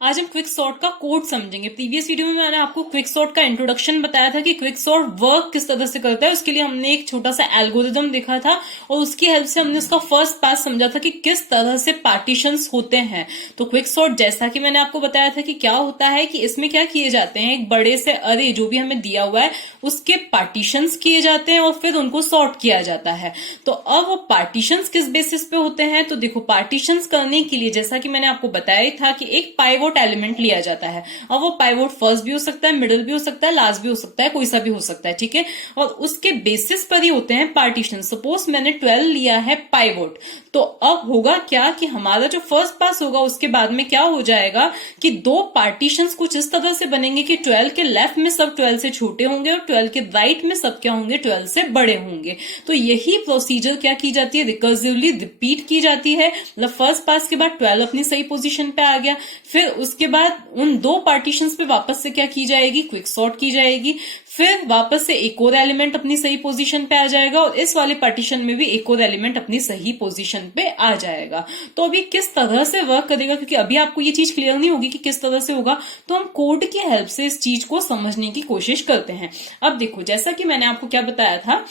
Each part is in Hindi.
आज हम क्विक सॉर्ट का कोड समझेंगे। प्रीवियस वीडियो में मैंने आपको क्विक सॉर्ट का इंट्रोडक्शन बताया था कि क्विक सॉर्ट वर्क किस तरह से करता है। उसके लिए हमने एक छोटा सा एल्गोरिदम देखा था और उसकी हेल्प से हमने उसका फर्स्ट पास समझा था कि किस तरह से पार्टीशंस होते हैं। तो क्विक सॉर्ट जैसा कि मैंने आपको बताया था कि क्या होता है कि इसमें क्या किए जाते हैं, एक बड़े से अरे जो भी हमें दिया हुआ है उसके पार्टीशंस किए जाते हैं और फिर उनको सॉर्ट किया जाता है। तो अब वो पार्टीशंस किस बेसिस पे होते हैं, तो देखो पार्टीशंस करने के लिए जैसा कि मैंने आपको बताया ही था कि एक पाइवोट एलिमेंट लिया जाता है। अब वो पाइवोट फर्स्ट भी हो सकता है, मिडिल भी हो सकता है, लास्ट भी हो सकता है, कोई सा भी हो सकता है, ठीक है। और उसके बेसिस पर ही होते हैं पार्टीशन। सपोज मैंने 12 लिया है पाइवोट, तो अब होगा क्या कि हमारा जो फर्स्ट पास होगा उसके बाद में क्या हो जाएगा कि दो पार्टीशंस कुछ इस तरह से बनेंगे कि 12 के लेफ्ट में सब 12 से छोटे होंगे और 12 के राइट में सब क्या होंगे, 12 से बड़े होंगे। तो यही प्रोसीजर क्या की जाती है, रिकर्सिवली रिपीट की जाती है। मतलब फर्स्ट पास के बाद 12 अपनी सही पोजीशन पे आ गया, फिर उसके बाद उन दो पार्टीशंस पे वापस से क्या की जाएगी, क्विक सॉर्ट की जाएगी, फिर वापस से एक और एलिमेंट अपनी सही पोजीशन पे आ जाएगा और इस वाले पार्टीशन में भी एक और एलिमेंट अपनी सही पोजीशन पे आ जाएगा। तो अभी किस तरह से वर्क करेगा, क्योंकि अभी आपको ये चीज क्लियर नहीं होगी कि किस तरह से होगा, तो हम कोड की हेल्प से इस चीज को समझने की कोशिश करते हैं। अब देखो जैसा कि मैंने आपको क्या बताया था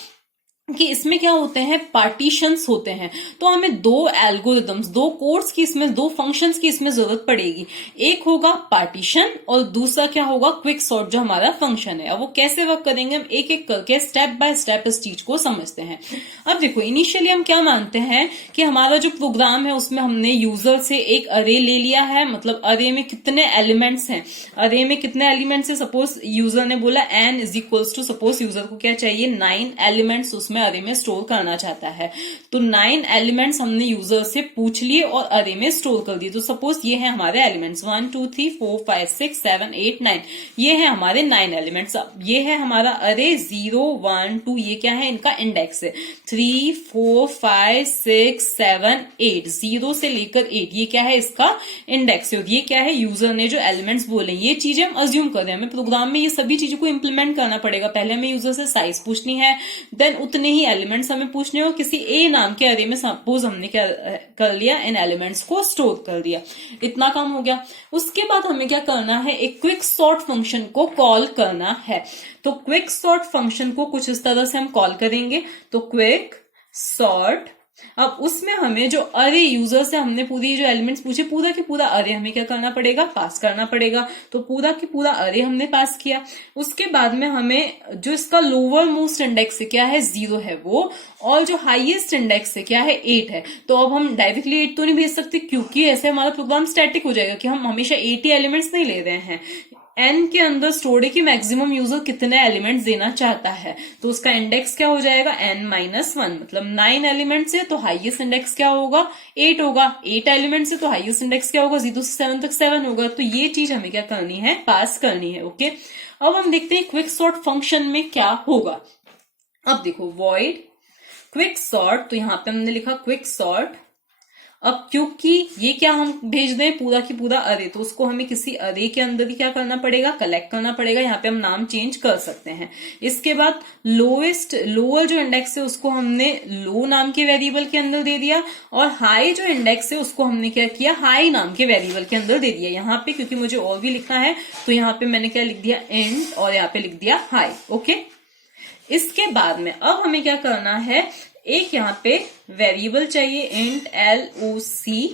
कि इसमें क्या होते हैं, पार्टीशंस होते हैं। तो हमें दो एल्गोरिदम्स, दो कोड्स की इसमें, दो फंक्शंस की इसमें जरूरत पड़ेगी। एक होगा पार्टीशन और दूसरा क्या होगा, क्विक सॉर्ट जो हमारा फंक्शन है। अब वो कैसे वर्क करेंगे हम एक एक करके स्टेप बाय स्टेप इस चीज को समझते हैं। अब देखो इनिशियली हम क्या मानते हैं कि हमारा जो प्रोग्राम है उसमें हमने यूजर से एक अरे ले लिया है। मतलब अरे में कितने एलिमेंट्स हैं, अरे में कितने एलिमेंट्स है, सपोज यूजर ने बोला n is equals to, suppose user को क्या चाहिए, 9 एलिमेंट्स उसमें अरे में स्टोर करना चाहता है। तो 9 एलिमेंट्स हमने यूजर से पूछ लिए और अरे में स्टोर कर दिए। तो सपोज ये है हमारे एलिमेंट्स 1 2 3 4 5 6 7 8 9, ये है हमारे 9 एलिमेंट्स। ये है हमारा अरे 0 1 2, ये क्या है, इनका इंडेक्स है। 3 4 5 6 7 8, 0 से लेकर 8, ये क्या है, इसका इंडेक्स है। और ये क्या है, यूजर ने जो एलिमेंट्स बोले, ये चीजें हम अज्यूम कर रहे हैं। हमें प्रोग्राम में ये सभी चीजों को इंप्लीमेंट करना पड़ेगा। पहले हमें यूजर से साइज पूछनी है, देन उतने ही एलिमेंट्स हमें पूछने हो। किसी ए नाम के अरे में सपोज हमने क्या कर लिया, इन एलिमेंट्स को स्टोर कर दिया, इतना काम हो गया। उसके बाद हमें क्या करना है, एक क्विक सॉर्ट फंक्शन को कॉल करना है। तो क्विक सॉर्ट फंक्शन को कुछ इस तरह से हम कॉल करेंगे, तो क्विक सॉर्ट। अब उसमें हमें जो अरे यूजर से हमने पूरी जो एलिमेंट्स पूछे, पूरा की पूरा अरे हमें क्या करना पड़ेगा, पास करना पड़ेगा। तो पूरा की पूरा अरे हमने पास किया। उसके बाद में हमें जो इसका लोअर मोस्ट इंडेक्स है क्या है, 0 है वो, और जो हाईएस्ट इंडेक्स है क्या है, 8 है। तो अब हम डायरेक्टली 8 तो नहीं भेज सकते, क्योंकि ऐसे हमारा प्रोग्राम स्टैटिक हो जाएगा कि हम हमेशा 80 एलिमेंट्स नहीं ले रहे हैं। n के अंदर स्टोर्ड है कि मैक्सिमम यूजर कितने एलिमेंट्स देना चाहता है। तो उसका इंडेक्स क्या हो जाएगा, n-1, मतलब 9 एलिमेंट्स है तो हाईएस्ट इंडेक्स क्या होगा, 8 होगा। 8 एलिमेंट्स है तो हाईएस्ट इंडेक्स क्या होगा, 0 से 7 तक 7 होगा। तो ये चीज हमें क्या करनी है, पास करनी है। ओके, अब हम देखते हैं क्विक सॉर्ट फंक्शन में क्या होगा। अब देखो वॉइड क्विक सॉर्ट, तो यहां पे हमने लिखा क्विक सॉर्ट। अब क्योंकि ये क्या हम भेज दें, पूरा की पूरा अरे, तो उसको हमें किसी अरे के अंदर ही क्या करना पड़ेगा, कलेक्ट करना पड़ेगा। यहाँ पे हम नाम चेंज कर सकते हैं। इसके बाद लोअर जो इंडेक्स है उसको हमने लो नाम के वेरिएबल के अंदर दे दिया, और हाई जो इंडेक्स है उसको हमने क्या किया, हाई नाम के वेरिएबल के अंदर दे दिया। यहाँ पे क्योंकि मुझे और भी लिखना है तो यहाँ पे मैंने क्या लिख दिया, इंट, और यहाँ पे लिख दिया हाई। ओके, इसके बाद में अब हमें क्या करना है, एक यहाँ पे वेरिएबल चाहिए इंट LOC,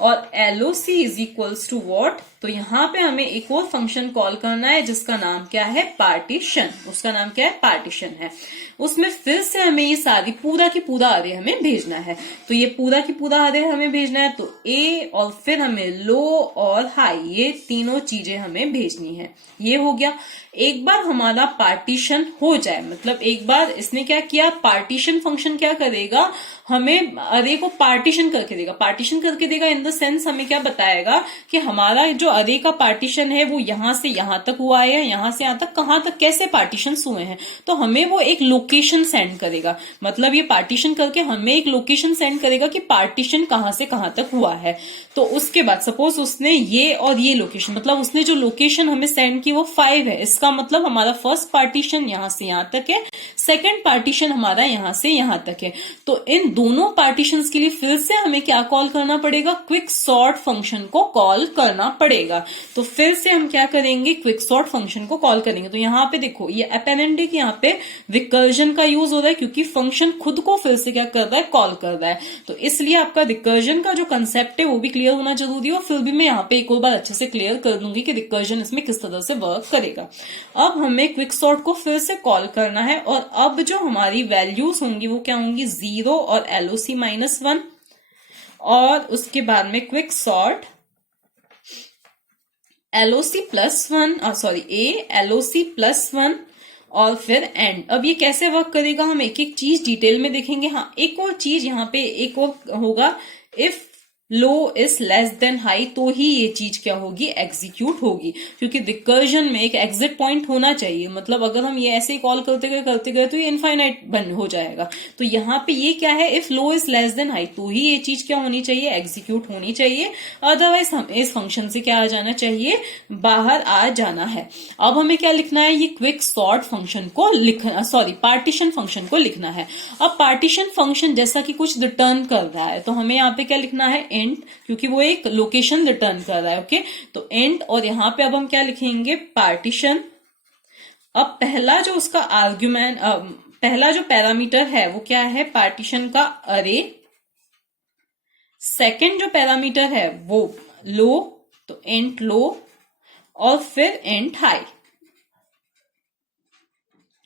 और LOC is equals to what, तो यहाँ पे हमें एक और फंक्शन कॉल करना है जिसका नाम क्या है, पार्टीशन। उसका नाम क्या है, पार्टीशन है। उसमें फिर से हमें ये सारी पूरा की पूरा अरे हमें भेजना है। तो ये पूरा की पूरा अरे हमें भेजना है, तो A और फिर हमें लो और हाई, ये तीनों चीजें हमें भेजनी है। ये हो गया। एक बार हमारा पार्टीशन हो जाए, मतलब एक बार इसने क्या किया, पार्टीशन फंक्शन क्या करेगा, हमें अरे को पार्टीशन करके देगा। पार्टीशन करके देगा इन द सेंस हमें क्या बताएगा कि हमारा जो अरे का पार्टीशन है वो यहां से यहां तक हुआ है, यहां से यहां तक, कहां तक कैसे पार्टीशन हुए हैं। तो हमें वो एक लोकेशन सेंड करेगा। मतलब ये पार्टीशन करके हमें एक लोकेशन सेंड करेगा कि पार्टीशन कहां से कहां तक हुआ है। तो उसके बाद सपोज उसने ये और ये लोकेशन, मतलब उसने जो लोकेशन हमें सेंड की वो 5 है। इसका मतलब हमारा फर्स्ट पार्टीशन यहां से यहां तक है, सेकंड पार्टीशन हमारा यहां से यहां तक है। तो इन दोनों पार्टीशंस के लिए फिर से हमें क्या कॉल करना पड़ेगा, क्विक क्विक सॉर्ट फंक्शन को कॉल करना पड़ेगा। तो फिर से हम क्या करेंगे, क्विक सॉर्ट फंक्शन को कॉल करेंगे। तो यहाँ पे देखो ये अपेंडेंट है कि यहाँ पे रिकर्जन का यूज हो रहा है, क्योंकि फंक्शन खुद को फिर से क्या कर रहा है, कॉल कर रहा है। तो इसलिए आपका रिकर्जन का जो कंसेप्ट है वो भी क्लियर होना जरूरी है। और फिर भी मैं यहाँ पे एक और बार अच्छे से क्लियर कर दूंगी कि रिकर्जन इसमें किस तरह से वर्क करेगा। अब हमें क्विक सॉर्ट को फिर से कॉल करना है, और अब जो हमारी वैल्यूज होंगी वो क्या होंगी, 0 और LOC -1, और उसके बाद में quick sort LOC +1 sorry A LOC +1 और फिर एंड। अब ये कैसे वर्क करेगा हम एक एक चीज डिटेल में देखेंगे। हाँ, एक और चीज यहाँ पे एक और होगा, if low is less than high, तो ही ये चीज क्या होगी, एग्जीक्यूट होगी। क्योंकि रिकर्जन में एक एग्जिट पॉइंट होना चाहिए, मतलब अगर हम ये ऐसे ही कॉल करते गए तो ये इनफाइनाइट बन हो जाएगा। तो यहाँ पे ये क्या है, if low is less than high, तो ही ये चीज क्या होनी चाहिए, एग्जीक्यूट होनी चाहिए। अदरवाइज हम इस फंक्शन से क्या आ जाना चाहिए, बाहर आ जाना है। अब हमें क्या लिखना है, ये क्विक सॉर्ट फंक्शन को लिखना, सॉरी पार्टीशन फंक्शन को लिखना है। अब पार्टीशन फंक्शन जैसा कि कुछ रिटर्न कर रहा है, तो हमें यहाँ पे क्या लिखना है, एंड, क्योंकि वो एक लोकेशन रिटर्न कर रहा है। ओके, तो एंड, और यहां पे अब हम क्या लिखेंगे, पार्टीशन। अब पहला जो उसका आर्ग्यूमेंट, पहला जो पैरामीटर है वो क्या है, पार्टीशन का अरे। सेकंड जो पैरामीटर है वो लो, तो एंड लो, और फिर एंड हाई।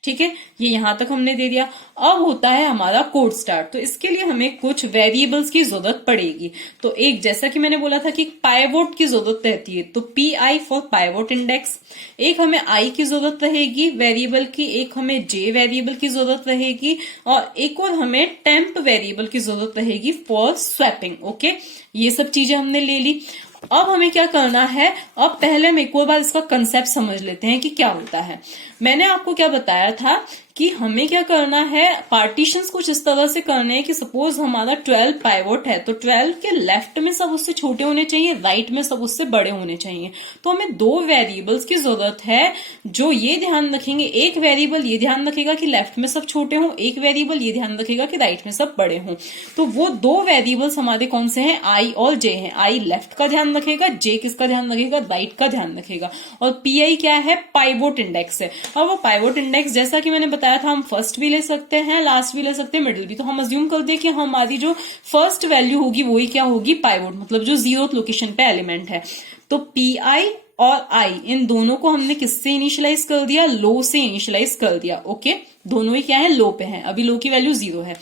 ठीक है, ये यहां तक हमने दे दिया। अब होता है हमारा कोड स्टार्ट। तो इसके लिए हमें कुछ वेरिएबल्स की जरूरत पड़ेगी। तो एक, जैसा कि मैंने बोला था कि पाइवोट की जरूरत रहती है, तो PI फॉर पाइवोट इंडेक्स। एक हमें I की जरूरत रहेगी वेरिएबल की, एक हमें J वेरिएबल की जरूरत रहेगी, और एक और हमें टेम्प वेरिएबल की जरूरत रहेगी फॉर स्वैपिंग। ओके, ये सब चीजें हमने ले ली। अब हमें क्या करना है, अब पहले हम एक और बार इसका कंसेप्ट समझ लेते हैं कि क्या होता है। मैंने आपको क्या बताया था कि हमें क्या करना है, पार्टीशंस कुछ इस तरह से करने हैं कि सपोज हमारा 12 पाइवोट है, तो 12 के लेफ्ट में सब उससे छोटे होने चाहिए, राइट में सब उससे बड़े होने चाहिए। तो हमें दो वेरिएबल्स की जरूरत है जो ये ध्यान रखेंगे, एक वेरिएबल ये ध्यान रखेगा कि लेफ्ट में सब छोटे हों, एक वेरिएबल ये ध्यान रखेगा कि राइट में सब बड़े हों। तो वो दो वेरिएबल्स हमारे कौन से हैं, I और J हैं। I लेफ्ट का ध्यान रखेगा, J किसका ध्यान रखेगा, राइट का ध्यान रखेगा। और PI क्या है, पाइवोट इंडेक्स है। अब वो पाइवोट इंडेक्स जैसा कि मैंने बताया था, हम फर्स्ट भी ले सकते हैं, लास्ट भी ले सकते हैं, मिडिल भी। तो हम अज्यूम कर दे कि हमारी जो फर्स्ट वैल्यू होगी वही क्या होगी, पाइवोट, मतलब जो 0th लोकेशन पे एलिमेंट है। तो PI और I इन दोनों को हमने किससे इनिशियलाइज कर दिया, लो से इनिशियलाइज कर दिया। ओके, दोनों ही क्या है, लो पे हैं, अभी लो की वैल्यू 0 है।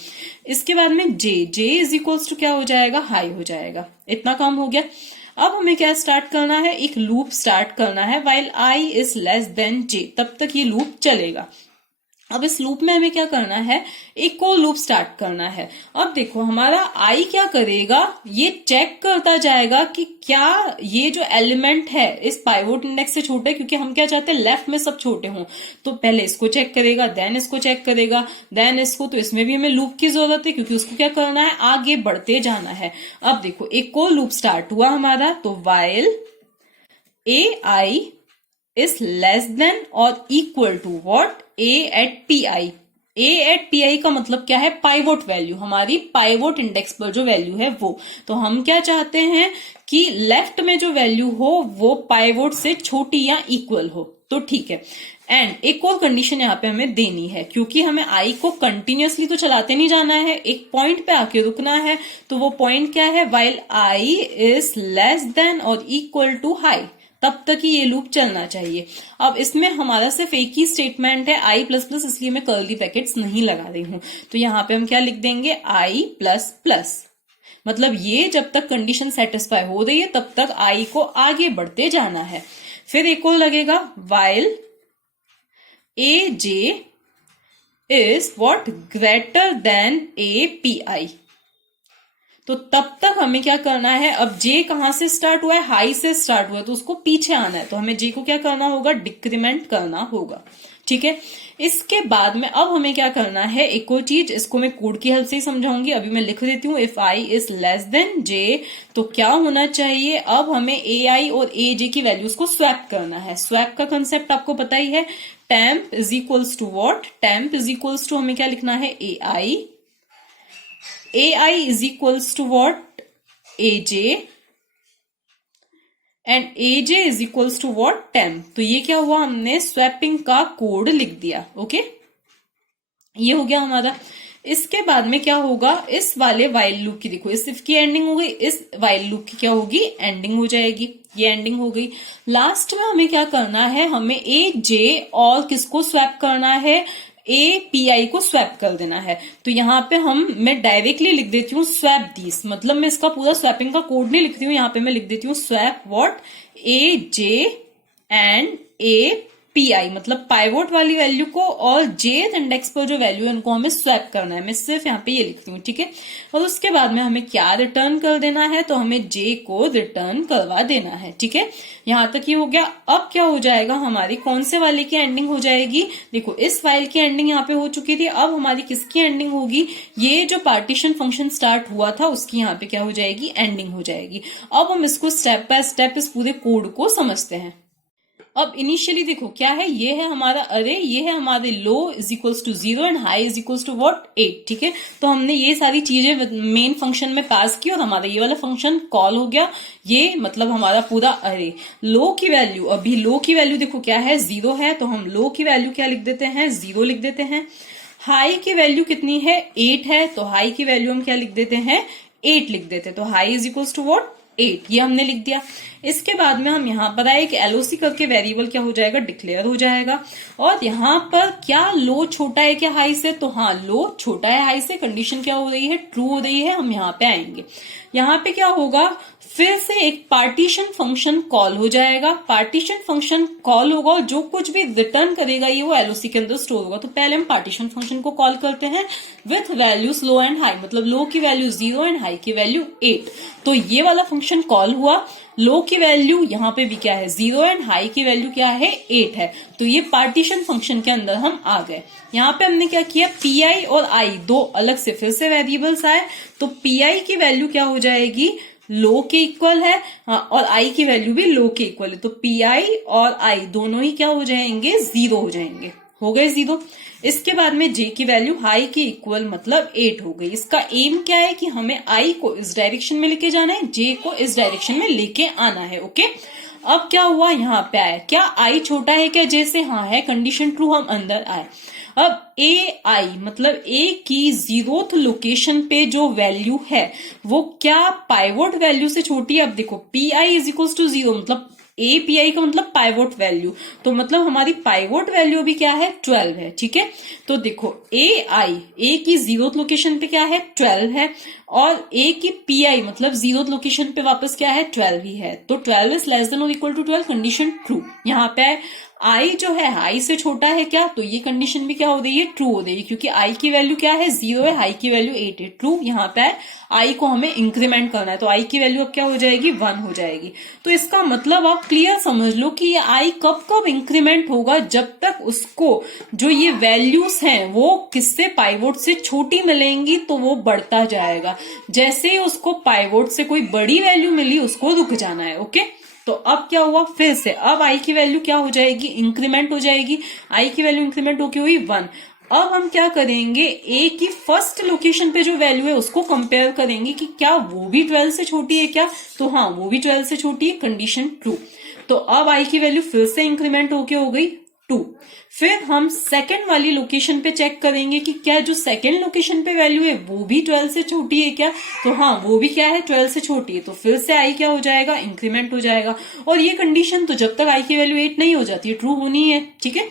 इसके बाद में J इज इक्वल्स टू क्या हो जाएगा, हाई हो जाएगा। इतना काम हो गया। अब हमें क्या स्टार्ट करना है, एक लूप स्टार्ट करना है, while I is less then J, तब तक ये लूप चलेगा। अब इस लूप में हमें क्या करना है, एक और लूप स्टार्ट करना है। अब देखो हमारा I क्या करेगा, ये चेक करता जाएगा कि क्या ये जो एलिमेंट है इस पाइवोट इंडेक्स से छोटा है, क्योंकि हम क्या चाहते हैं, लेफ्ट में सब छोटे हों। तो पहले इसको चेक करेगा, देन इसको चेक करेगा, देन इसको। तो इसमें भी हमें लूप की जरूरत है, क्योंकि उसको क्या करना है, आगे बढ़ते जाना है। अब देखो एक और लूप स्टार्ट हुआ हमारा, तो while AI is less than or equal to what, A at PI। A at PI का मतलब क्या है, पाइवोट वैल्यू, हमारी पाइवोट इंडेक्स पर जो वैल्यू है वो। तो हम क्या चाहते हैं कि लेफ्ट में जो वैल्यू हो वो पाइवोट से छोटी या इक्वल हो। तो ठीक है। एंड एक और कंडीशन यहाँ पे हमें देनी है, क्योंकि हमें I को कंटिन्यूअसली तो चलाते नहीं जाना है, एक पॉइंट पे आके रुकना है। तो वो पॉइंट क्या है, while I is less then और इक्वल टू हाई, तब तक ही ये लूप चलना चाहिए। अब इसमें हमारा सिर्फ एक ही स्टेटमेंट है I++, इसलिए मैं कर्ली ब्रैकेट्स नहीं लगा रही हूं। तो यहाँ पे हम क्या लिख देंगे, I++, मतलब ये जब तक कंडीशन सेटिस्फाई हो रही है तब तक I को आगे बढ़ते जाना है। फिर एक और लगेगा, while AJ is what, greater than API। तो तब तक हमें क्या करना है, अब J कहां से स्टार्ट हुआ है, हाई से स्टार्ट हुआ है, तो उसको पीछे आना है। तो हमें J को क्या करना होगा, डिक्रीमेंट करना होगा। ठीक है, इसके बाद में अब हमें क्या करना है, एक और चीज, इसको मैं कोड की हेल्प से ही समझाऊंगी। अभी मैं लिख देती हूँ, if I is less then J, तो क्या होना चाहिए, अब हमें AI और AJ की वैल्यूज को स्वैप करना है। स्वैप का कंसेप्ट आपको पता ही है, temp is equals to what, temp is equals to हमें क्या लिखना है, AI is equals to what, AJ, and AJ is equals to what 10। तो ये क्या हुआ, हमने स्वैपिंग का कोड लिख दिया। ओके, ये हो गया हमारा। इसके बाद में क्या होगा, इस वाले वाइल लूप की देखो, इस इफ की एंडिंग हो गई, इस वाइल लूप की क्या होगी, एंडिंग हो जाएगी। ये एंडिंग हो गई। लास्ट में हमें क्या करना है, हमें AJ और किसको स्वैप करना है, API को स्वैप कर देना है। तो यहाँ पे मैं डायरेक्टली लिख देती हूँ स्वैप दिस, मतलब मैं इसका पूरा स्वैपिंग का कोड नहीं लिखती हूँ, यहाँ पे मैं लिख देती हूँ swap what AJ and API, मतलब पाइवोट वाली वैल्यू को और jth इंडेक्स पर जो वैल्यू है उनको हमें स्वैप करना है। मैं सिर्फ यहाँ पे ये लिखती हूँ, ठीक है। और उसके बाद में हमें क्या रिटर्न कर देना है, तो हमें J को रिटर्न करवा देना है, ठीक है। यहाँ तक ये हो गया। अब क्या हो जाएगा, हमारी कौन से वाले की एंडिंग हो जाएगी, देखो इस फाइल की एंडिंग यहाँ पे हो चुकी थी। अब हमारी किसकी एंडिंग होगी, ये जो पार्टीशन फंक्शन स्टार्ट हुआ था उसकी यहाँ पे क्या हो जाएगी, एंडिंग हो जाएगी। अब हम इसको स्टेप बाय स्टेप इस पूरे कोड को समझते हैं। अब इनिशियली देखो क्या है, ये है हमारा अरे, ये है हमारे low is equals to 0 and high is equals to what 8, ठीक है। तो हमने ये सारी चीजें मेन फंक्शन में पास की और हमारा ये वाला फंक्शन कॉल हो गया। ये मतलब हमारा पूरा अरे। लो की वैल्यू, अभी लो की वैल्यू देखो क्या है, 0 है, तो हम लो की वैल्यू क्या लिख देते हैं, 0 लिख देते हैं। हाई की वैल्यू कितनी है, 8 है, तो हाई की वैल्यू हम क्या लिख देते हैं, 8 लिख देते हैं। तो high is equals to what 8, ये हमने लिख दिया। इसके बाद में हम यहाँ पर आए कि LOC करके वेरिएबल क्या हो जाएगा, डिक्लेयर हो जाएगा। और यहाँ पर क्या लो छोटा है क्या हाई से, तो हाँ लो छोटा है हाई से, कंडीशन क्या हो रही है, ट्रू हो रही है। हम यहाँ पे आएंगे, यहाँ पे क्या होगा, फिर से एक पार्टीशन फंक्शन कॉल हो जाएगा। पार्टीशन फंक्शन कॉल होगा और जो कुछ भी रिटर्न करेगा ये वो LOC के अंदर स्टोर होगा। तो पहले हम पार्टीशन फंक्शन को कॉल करते हैं with values low and high, मतलब लो की वैल्यू 0 एंड हाई की वैल्यू 8। तो ये वाला फंक्शन कॉल हुआ। लो की वैल्यू यहाँ पे भी क्या है, 0 एंड हाई की वैल्यू क्या है, 8 है। तो ये पार्टीशन फंक्शन के अंदर हम आ गए। यहाँ पे हमने क्या किया, PI और I दो अलग से फिर से वेरिएबल्स आए। तो PI की वैल्यू क्या हो जाएगी, लो के इक्वल है, और I की वैल्यू भी लो के इक्वल है। तो PI और I दोनों ही क्या हो जाएंगे, 0 हो जाएंगे, हो गए 0। इसके बाद में J की वैल्यू हाई की इक्वल मतलब 8 हो गई। इसका एम क्या है कि हमें I को इस डायरेक्शन में लेके जाना है, J को इस डायरेक्शन में लेके आना है। ओके, अब क्या हुआ, यहाँ पे आया, क्या I छोटा है क्या J से, हाँ है, कंडीशन ट्रू, हम अंदर आए। अब AI मतलब A की 0th लोकेशन पे जो वैल्यू है वो क्या पाइवोट वैल्यू से छोटी है। अब देखो PI इज इक्वल टू 0, मतलब API का मतलब पाइवोट वैल्यू, तो मतलब हमारी पाइवोट वैल्यू भी क्या है, 12 है, ठीक है। तो देखो A की 0th लोकेशन पे क्या है, 12 है, और A की PI मतलब 0th लोकेशन पे वापस क्या है, 12 ही है। तो 12 इज लेस देन और इक्वल टू 12, कंडीशन ट्रू। यहाँ पे I जो है हाई से छोटा है क्या, तो ये कंडीशन भी क्या हो रही है, ट्रू हो रही है, क्योंकि I की वैल्यू क्या है, 0 है, हाई की वैल्यू 8 है, ट्रू। यहाँ पे I को हमें इंक्रीमेंट करना है, तो I की वैल्यू अब क्या हो जाएगी, 1 हो जाएगी। तो इसका मतलब आप क्लियर समझ लो कि ये I कब कब इंक्रीमेंट होगा, जब तक उसको जो ये वैल्यूज हैं वो किससे, पाइवोट से छोटी मिलेंगी तो वो बढ़ता जाएगा। जैसे ही उसको पाइवोट से कोई बड़ी वैल्यू मिली उसको रुक जाना है। ओके, तो अब क्या हुआ, फिर से अब I की वैल्यू क्या हो जाएगी, इंक्रीमेंट हो जाएगी। I की वैल्यू इंक्रीमेंट होके हुई 1। अब हम क्या करेंगे, A की फर्स्ट लोकेशन पे जो वैल्यू है उसको कंपेयर करेंगे कि क्या वो भी 12 से छोटी है क्या, तो हाँ वो भी 12 से छोटी है, कंडीशन ट्रू। तो अब I की वैल्यू फिर से इंक्रीमेंट होके हो गई 2। फिर हम सेकंड वाली लोकेशन पे चेक करेंगे कि क्या जो सेकंड लोकेशन पे वैल्यू है वो भी 12 से छोटी है क्या, तो हाँ वो भी क्या है, 12 से छोटी है। तो फिर से I क्या हो जाएगा, इंक्रीमेंट हो जाएगा। और ये कंडीशन तो जब तक I की वैल्यू 8 नहीं हो जाती है ट्रू होनी है, ठीक है।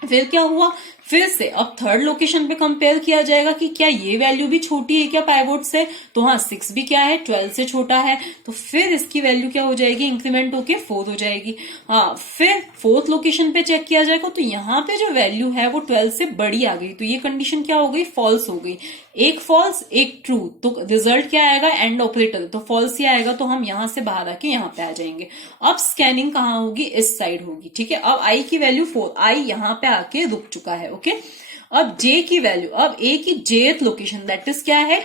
फिर क्या हुआ, फिर से अब थर्ड लोकेशन पे कंपेयर किया जाएगा कि क्या ये वैल्यू भी छोटी है क्या पाइवोट से, तो हाँ 6 भी क्या है, 12 से छोटा है। तो फिर इसकी वैल्यू क्या हो जाएगी, इंक्रीमेंट होके 4 हो जाएगी। हाँ, फिर फोर्थ लोकेशन पे चेक किया जाएगा तो यहाँ पे जो वैल्यू है वो 12 से बड़ी आ गई, तो ये कंडीशन क्या हो गई, फॉल्स हो गई। एक फॉल्स एक ट्रू, तो रिजल्ट क्या आएगा, एंड ऑपरेटर, तो फॉल्स ही आएगा। तो हम यहां से बाहर आके यहाँ पे आ जाएंगे। अब स्कैनिंग कहाँ होगी, इस साइड होगी, ठीक है। अब I की वैल्यू 4, I यहाँ पे आके रुक चुका है। ओके, अब J की वैल्यू, अब A की jth लोकेशन दैट इज क्या है,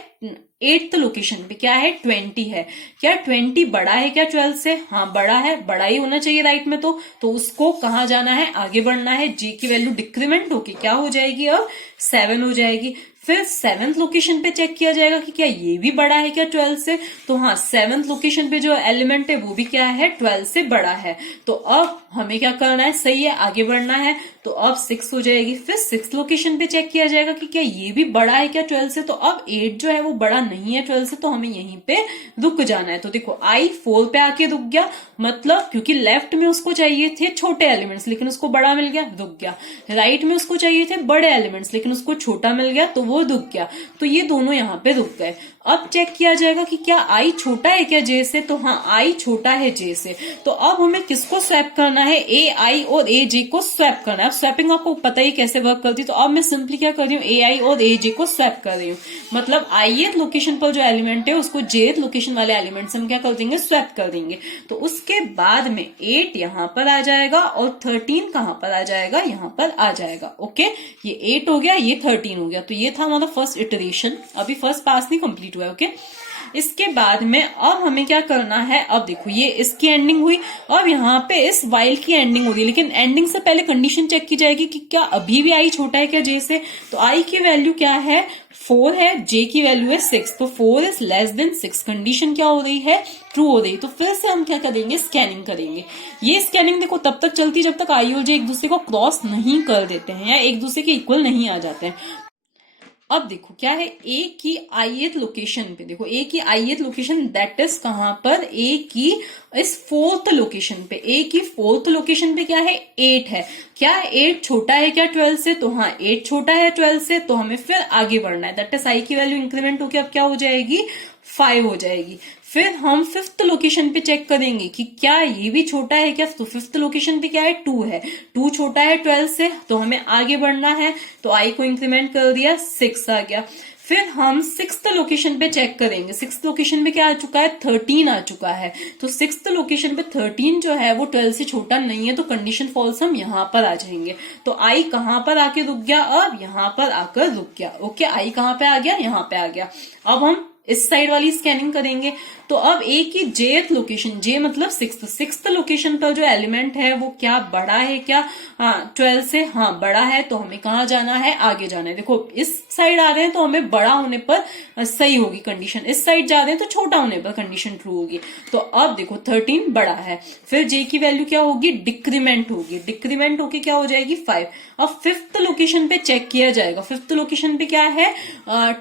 8th लोकेशन पे क्या है, 20 है। क्या 20 बड़ा है क्या 12 से, हाँ बड़ा है, बड़ा ही होना चाहिए राइट में। तो उसको कहाँ जाना है, आगे बढ़ना है। J की वैल्यू डिक्रीमेंट होके क्या हो जाएगी, अब 7 हो जाएगी। फिर 7th लोकेशन पे चेक किया जाएगा कि क्या ये भी बड़ा है क्या 12 से। तो हाँ, 7th लोकेशन पे जो एलिमेंट है वो भी क्या है, 12 से बड़ा है। तो अब हमें क्या करना है, सही है, आगे बढ़ना है। तो अब 6 हो जाएगी। फिर 6th लोकेशन पे चेक किया जाएगा कि क्या ये भी बड़ा है क्या 12 से। तो अब 8 जो है वो बड़ा नहीं है 12 से, तो हमें यहीं पे रुक जाना है। तो देखो I 4 पे आके रुक गया, मतलब क्योंकि लेफ्ट में उसको चाहिए थे छोटे एलिमेंट्स लेकिन उसको बड़ा मिल गया, रुक गया। राइट में उसको चाहिए थे बड़े एलिमेंट्स लेकिन उसको छोटा मिल गया, तो वो रुक गया। तो ये दोनों यहाँ पे रुक गए। अब चेक किया जाएगा कि क्या I छोटा है क्या J से। तो हाँ, I छोटा है J से। तो अब हमें किसको स्वैप करना है, A I और A J को स्वैप करना है। अब स्वैपिंग आपको पता ही कैसे वर्क करती है। तो अब मैं सिंपली क्या कर रही हूँ, A I और A J को स्वैप कर रही हूँ। मतलब ith लोकेशन पर जो एलिमेंट है उसको jth लोकेशन वाले एलिमेंट से हम क्या कर देंगे, स्वैप कर देंगे। तो उसके बाद में 8 यहाँ पर आ जाएगा और 13 कहाँ पर आ जाएगा, यहाँ पर आ जाएगा। ओके, ये 8 हो गया, ये 13 हो गया। तो ये था हमारा फर्स्ट इटरेशन। अभी फर्स्ट पास नहीं कंप्लीट हुआ है। ओके, इसके बाद में अब हमें क्या करना है, अब देखो ये इसकी एंडिंग हुई, अब यहाँ पे इस वाइल की एंडिंग हो रही है। लेकिन एंडिंग से पहले कंडीशन चेक की जाएगी कि क्या अभी भी I छोटा है क्या J से। तो I की वैल्यू क्या है, 4 है, J की वैल्यू है 6। तो 4 इज लेस देन 6। कंडीशन क्या हो रही है, ट्रू हो रही। तो फिर से हम क्या करेंगे, स्कैनिंग करेंगे। ये स्कैनिंग देखो तब तक चलती है जब तक I और J एक दूसरे को क्रॉस नहीं कर देते हैं या एक दूसरे के इक्वल नहीं आ जाते हैं। अब देखो क्या है, A की ith लोकेशन पे, देखो A की ith लोकेशन दैट इज कहां पर, A की इस 4th लोकेशन पे, A की 4th लोकेशन पे क्या है, 8 है। क्या 8 छोटा है क्या 12 से। तो हाँ, 8 छोटा है 12 से। तो हमें फिर आगे बढ़ना है। दैट इज I की वैल्यू इंक्रीमेंट होकर अब क्या हो जाएगी, 5 हो जाएगी। फिर हम 5th लोकेशन पे चेक करेंगे कि क्या ये भी छोटा है क्या। तो 5th लोकेशन पे क्या है, 2 है। 2 छोटा है 12 से, तो हमें आगे बढ़ना है। तो I को इंक्रीमेंट कर दिया, 6 आ गया। फिर हम 6th लोकेशन पे चेक करेंगे। 6th लोकेशन पे क्या आ चुका है, 13 आ चुका है। तो 6th लोकेशन पे 13 जो है वो 12 से छोटा नहीं है। तो कंडीशन फॉल्स, हम यहाँ पर आ जाएंगे। तो I कहां पर आके रुक गया, अब यहाँ पर आकर रुक गया। ओके, I कहां पे आ गया, यहाँ पे आ गया। अब हम इस साइड वाली स्कैनिंग करेंगे। तो अब A की jth लोकेशन, J मतलब 6th लोकेशन पर जो एलिमेंट है वो क्या बड़ा है क्या 12 से। हाँ, बड़ा है। तो हमें कहाँ जाना है, आगे जाना है। देखो इस साइड आ रहे हैं तो हमें बड़ा होने पर सही होगी कंडीशन, इस साइड जा रहे हैं तो छोटा होने पर कंडीशन ट्रू होगी। तो अब देखो 13 बड़ा है। फिर J की वैल्यू क्या होगी, डिक्रीमेंट होगी। डिक्रीमेंट होके क्या हो जाएगी, 5। अब 5th लोकेशन पे चेक किया जाएगा। 5th लोकेशन पे क्या है,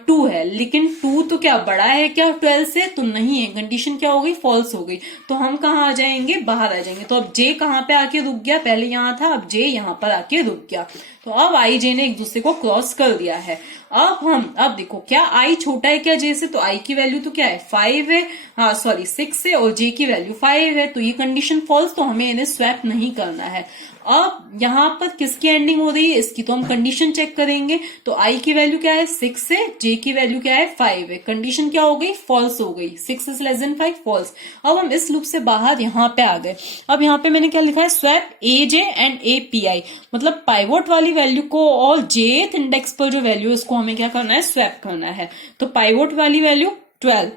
2 है। लेकिन 2 तो क्या बड़ा है क्या 12 से, तो नहीं है। कंडीशन क्या हो गई, फॉल्स हो गई। तो हम कहाँ आ जाएंगे, बाहर आ जाएंगे। तो अब J कहाँ पे आके रुक गया, पहले यहाँ था, अब J यहाँ पर आके रुक गया। तो अब I J ने एक दूसरे को क्रॉस कर दिया है। अब देखो क्या I छोटा है क्या J से। तो I की वैल्यू तो क्या है, 5 है, हाँ सॉरी 6 है, और J की वैल्यू 5 है। तो ये कंडीशन फॉल्स, तो हमें इन्हें स्वैप नहीं करना है। अब यहाँ पर किसकी एंडिंग हो रही है, इसकी। तो हम कंडीशन चेक करेंगे। तो I की वैल्यू क्या है, 6 है, J की वैल्यू क्या है, 5 है। कंडीशन क्या हो गई, फॉल्स हो गई। 6 इज लेस देन 5, फॉल्स। अब हम इस लूप से बाहर यहाँ पे आ गए। अब यहाँ पे मैंने क्या लिखा है, स्वैप AJ एंड API, मतलब पाइवोट वाली वैल्यू को और jth इंडेक्स पर जो वैल्यू है उसको हमें क्या करना है, स्वैप करना है। तो पाइवोट वाली वैल्यू 12,